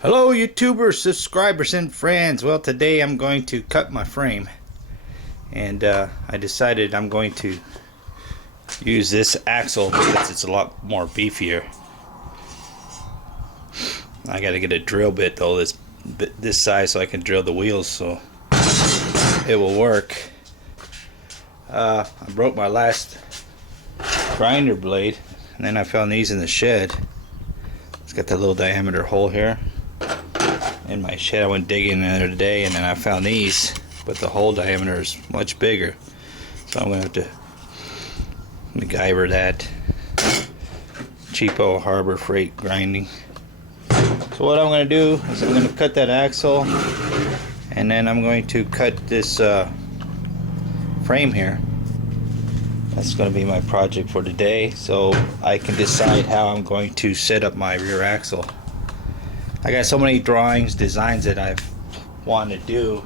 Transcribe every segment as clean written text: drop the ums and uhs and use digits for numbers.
Hello YouTubers, subscribers, and friends. Well, today I'm going to cut my frame, and I decided I'm going to use this axle because it's a lot more beefier. I gotta get a drill bit though, this size, so I can drill the wheels so it will work. I broke my last grinder blade, and then I found these in the shed. It's got that little diameter hole here. In my shed, I went digging the other day, and then I found these, but the hole diameter is much bigger, so I'm gonna have to MacGyver that. Cheapo Harbor Freight grinding. So what I'm gonna do is I'm gonna cut that axle, and then I'm going to cut this frame here. That's gonna be my project for today, so I can decide how I'm going to set up my rear axle. I got so many drawings, designs that I've wanted to do,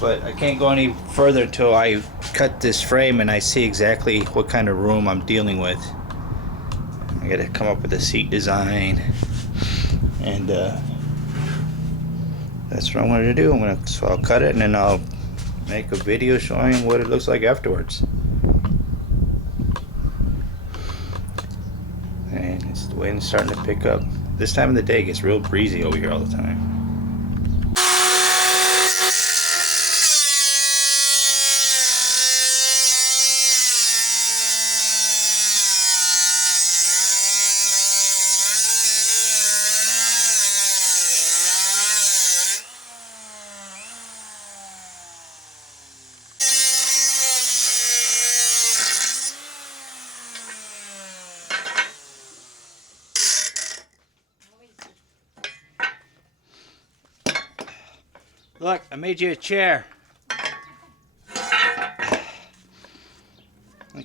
but I can't go any further until I cut this frame and I see exactly what kind of room I'm dealing with. I gotta come up with a seat design, and that's what I'm going to do. So I'll cut it, and then I'll make a video showing what it looks like afterwards. And it's the wind starting to pick up. This time of the day it gets real breezy over here all the time. Look, I made you a chair. I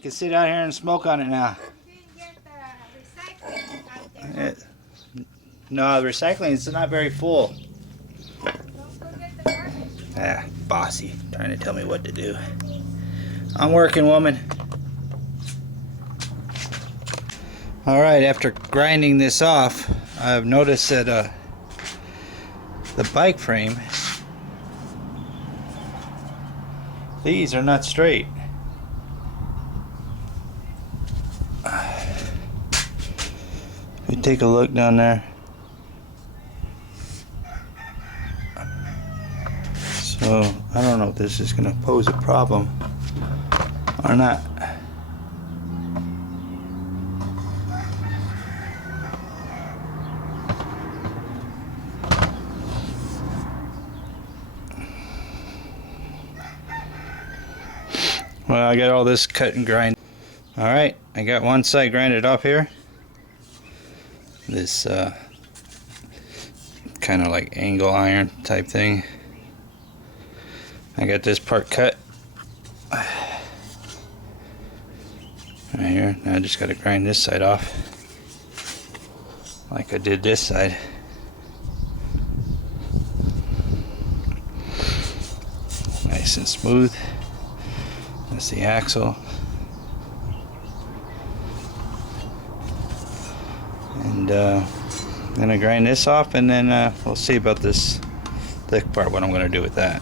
can sit out here and smoke on it now. No, the recycling is not very full. Bossy, trying to tell me what to do. I'm working, woman. Alright, after grinding this off, I've noticed that the bike frame, these are not straight. If you take a look down there. So I don't know if this is going to pose a problem or not. Well, I got all this cut and grind. Alright, I got one side grinded off here. This kind of like angle iron type thing. I got this part cut right here. Now I just got to grind this side off like I did this side. Nice and smooth. That's the axle. And then I grind this off, and then we'll see about this thick part, what I'm going to do with that.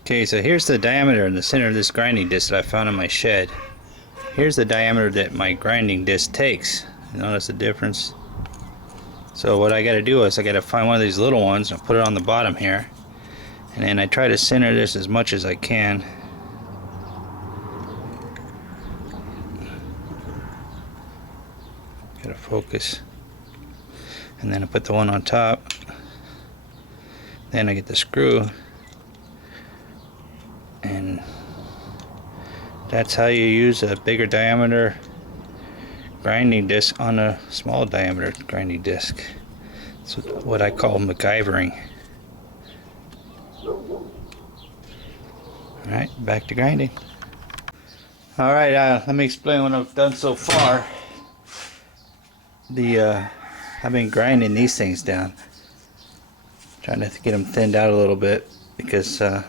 Okay, so here's the diameter in the center of this grinding disc that I found in my shed. Here's the diameter that my grinding disc takes. Notice the difference? So what I got to do is I got to find one of these little ones and put it on the bottom here. And then I try to center this as much as I can. Gotta focus. And then I put the one on top. Then I get the screw. And that's how you use a bigger diameter grinding disc on a small diameter grinding disc. That's what I call MacGyvering. Alright, back to grinding. Alright, let me explain what I've done so far. I've been grinding these things down. Trying to get them thinned out a little bit because I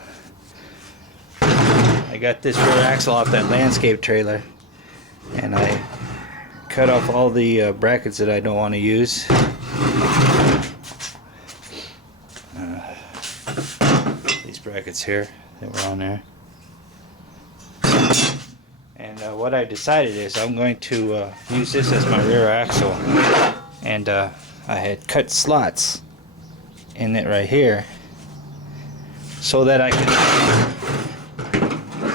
got this rear axle off that landscape trailer, and I cut off all the brackets that I don't want to use. These brackets here that were on there. And what I decided is I'm going to use this as my rear axle. And I had cut slots in it right here so that I can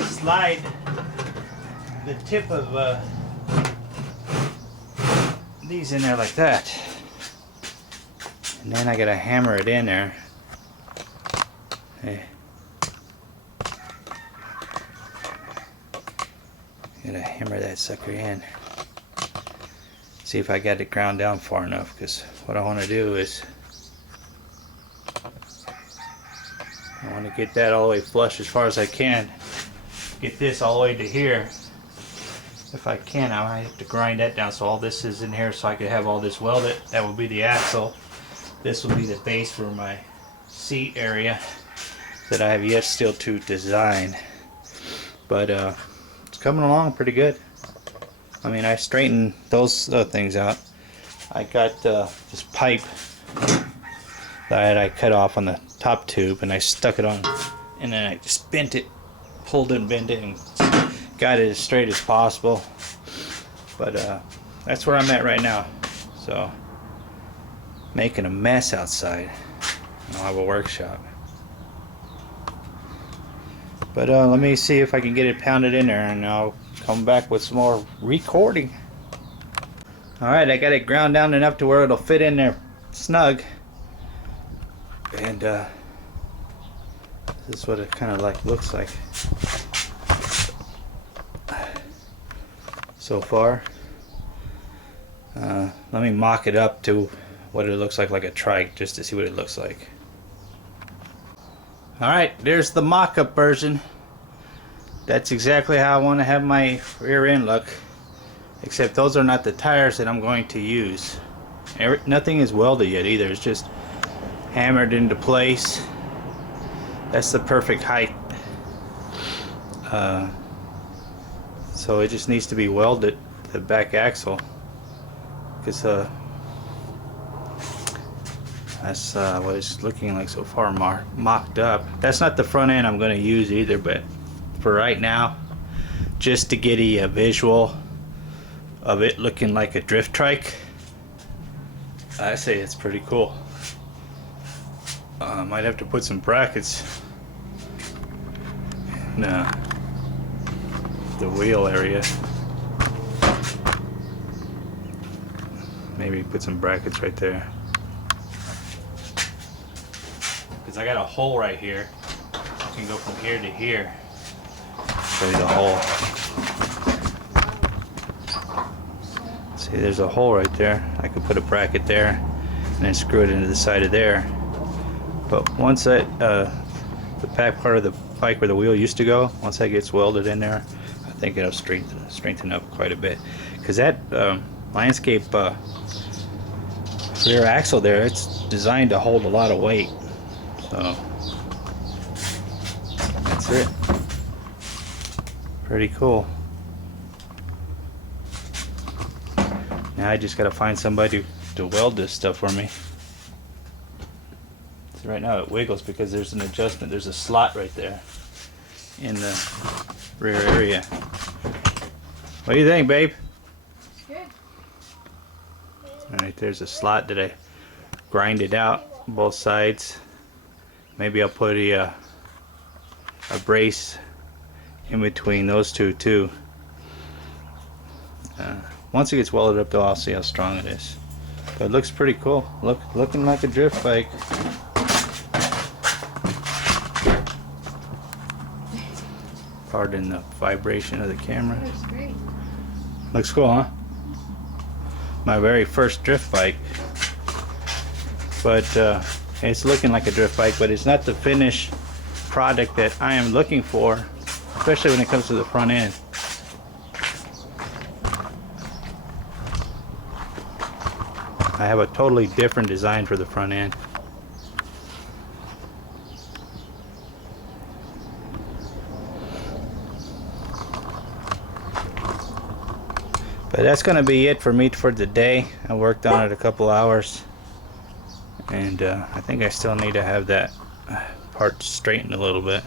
slide the tip of these in there like that. And then I gotta hammer it in there. Hey. Gotta hammer that sucker in. See if I got it ground down far enough, because what I want to do is I want to get that all the way flush as far as I can. Get this all the way to here. If I can, I might have to grind that down so all this is in here so I can have all this welded. That will be the axle. This will be the base for my seat area that I have yet still to design. But it's coming along pretty good. I mean, I straightened those things out. I got this pipe that I cut off on the top tube, and I stuck it on, and then I just bent it, pulled it and bent it, and got it as straight as possible. But that's where I'm at right now. So, making a mess outside. I don't have a workshop. But let me see if I can get it pounded in there, and I'll come back with some more recording. Alright, I got it ground down enough to where it'll fit in there snug. And this is what it kind of like looks like so far. Let me mock it up to what it looks like a trike, just to see what it looks like. Alright, there's the mock-up version. That's exactly how I want to have my rear end look, except those are not the tires that I'm going to use. Nothing is welded yet either, it's just hammered into place. That's the perfect height. So it just needs to be welded, the back axle, because that's what it's looking like so far, mocked up. That's not the front end I'm going to use either, but for right now, just to get a visual of it looking like a drift trike, I say it's pretty cool. Might have to put some brackets in the wheel area. Maybe put some brackets right there, because I got a hole right here. I can go from here to here. Show you the hole. See, there's a hole right there. I could put a bracket there and then screw it into the side of there. But once that the back part of the bike where the wheel used to go, once that gets welded in there, I think it'll strengthen up quite a bit. Because that landscape rear axle there, it's designed to hold a lot of weight. So that's it. Pretty cool. Now I just gotta find somebody to weld this stuff for me. So right now it wiggles because there's an adjustment. There's a slot right there in the rear area. What do you think, babe? Good. Alright, there's a slot that I grinded out both sides. Maybe I'll put a brace in between those two too. Once it gets welded up though, I'll see how strong it is. But it looks pretty cool. Looking like a drift bike. Pardon the vibration of the camera. Looks great. Looks cool, huh? My very first drift bike. But it's looking like a drift bike, but it's not the finished product that I am looking for, especially when it comes to the front end. I have a totally different design for the front end. But that's going to be it for me for the day. I worked on it a couple hours. And I think I still need to have that part straightened a little bit.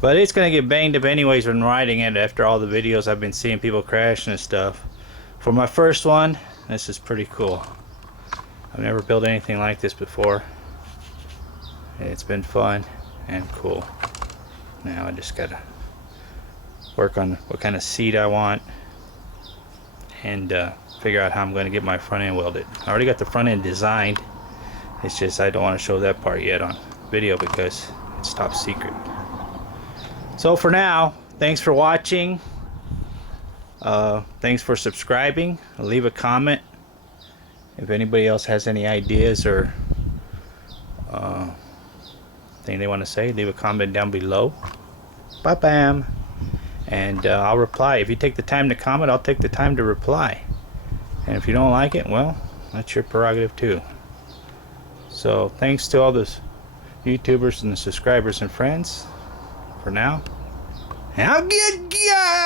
But it's gonna get banged up anyways when riding it after all the videos I've been seeing people crashing and stuff. For my first one, this is pretty cool. I've never built anything like this before. It's been fun and cool. Now I just gotta work on what kind of seat I want and figure out how I'm going to get my front end welded. I already got the front end designed. It's just I don't want to show that part yet on video because it's top secret. So for now, thanks for watching. Thanks for subscribing. Leave a comment if anybody else has any ideas or thing they want to say. Leave a comment down below. Bam. And I'll reply. If you take the time to comment, I'll take the time to reply. And if you don't like it, well, that's your prerogative too. So thanks to all those YouTubers and the subscribers and friends for now. And I'll get ya!